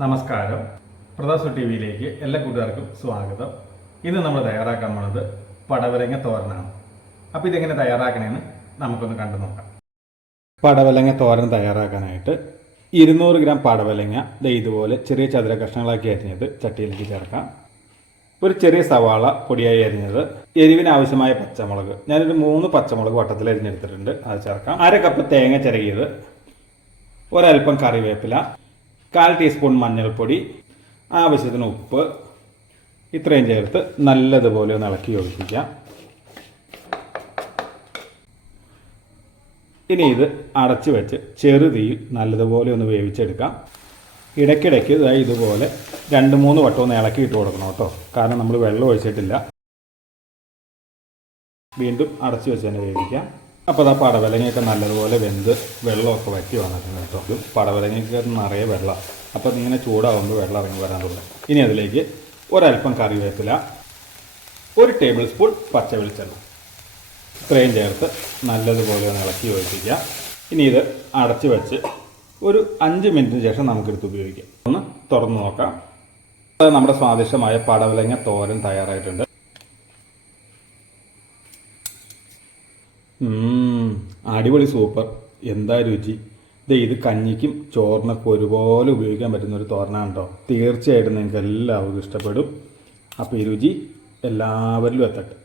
നമസ്കാരം. പ്രദാസു ടി വിയിലേക്ക് എല്ലാ കൂട്ടുകാർക്കും സ്വാഗതം. ഇന്ന് നമ്മൾ തയ്യാറാക്കാൻ പോണത് പടവലങ്ങ തോരനാണ്. അപ്പോൾ ഇതെങ്ങനെ തയ്യാറാക്കണമെന്ന് നമുക്കൊന്ന് കണ്ടു നോക്കാം. പടവലങ്ങ തോരൻ തയ്യാറാക്കാനായിട്ട് ഇരുന്നൂറ് ഗ്രാം പടവലങ്ങ ഇതുപോലെ ചെറിയ ചതുര കഷ്ണങ്ങളാക്കി അരിഞ്ഞത് ചട്ടിയിലേക്ക് ചേർക്കാം. ഒരു ചെറിയ സവാള പൊടിയായി അരിഞ്ഞത് എരിവിന് ആവശ്യമായ പച്ചമുളക്. ഞാനൊരു മൂന്ന് പച്ചമുളക് വട്ടത്തിൽ അരിഞ്ഞെടുത്തിട്ടുണ്ട്. അത് ചേർക്കാം. അര കപ്പ് തേങ്ങ ചിരകിയത്. ഒരൽപ്പം കറിവേപ്പില. കാൽ ടീസ്പൂൺ മഞ്ഞൾപ്പൊടി ആവശ്യത്തിന് ഉപ്പ് ഇത്രയും ചേർത്ത് നല്ലതുപോലെ ഒന്ന് ഇളക്കി യോജിപ്പിക്കാം ഇനി ഇത് അടച്ചു വെച്ച് ചെറുതീയിൽ നല്ലതുപോലെ ഒന്ന് വേവിച്ചെടുക്കാം. ഇടയ്ക്കിടയ്ക്ക് ഇതായി ഇതുപോലെ രണ്ട് മൂന്ന് വട്ടം ഒന്ന് ഇളക്കി ഇട്ട് കൊടുക്കണം കേട്ടോ. കാരണം നമ്മൾ വെള്ളം ഒഴിച്ചിട്ടില്ല. വീണ്ടും അടച്ചു വെച്ച് തന്നെ വേവിക്കാം. അപ്പോൾ ആ പടവലങ്ങയൊക്കെ നല്ലതുപോലെ വെന്ത് വെള്ളമൊക്കെ വറ്റി വന്നിട്ടുണ്ട് കേട്ടോ. പടവലങ്ങയ്ക്ക് നിറയെ വെള്ളം. അപ്പോൾ ഇങ്ങനെ ചൂടാവുമ്പോൾ വെള്ളം ഇറങ്ങി വരാൻ തുടങ്ങും ഇനി അതിലേക്ക് ഒരല്പം കറിവേപ്പില ഒരു ടേബിൾ സ്പൂൺ പച്ച വെളിച്ചെണ്ണ. ഇത്രയും ചേർത്ത് നല്ലതുപോലെ ഒന്ന് ഇളക്കി യോജിപ്പിക്കുക. ഇനി ഇത് അടച്ചു വെച്ച് ഒരു അഞ്ച് മിനിറ്റിന് ശേഷം നമുക്കെടുത്ത് ഉപയോഗിക്കാം. ഒന്ന് തുറന്നു നോക്കാം. നമ്മുടെ സ്വാദിഷ്ടമായ പടവലങ്ങ തോരൻ തയ്യാറായിട്ടുണ്ട്. അടിപൊളി സൂപ്പർ. എന്താ രുചി? ദേ ഇത് കഞ്ഞിക്കും ചോറിനൊക്കെ ഒരുപോലെ ഉപയോഗിക്കാൻ പറ്റുന്ന ഒരു തോരനാണ് കേട്ടോ തീർച്ചയായിട്ടും നിങ്ങൾക്ക് എല്ലാവർക്കും ഇഷ്ടപ്പെടും. അപ്പോൾ ഈ രുചി എല്ലാവരിലും എത്തട്ടെ.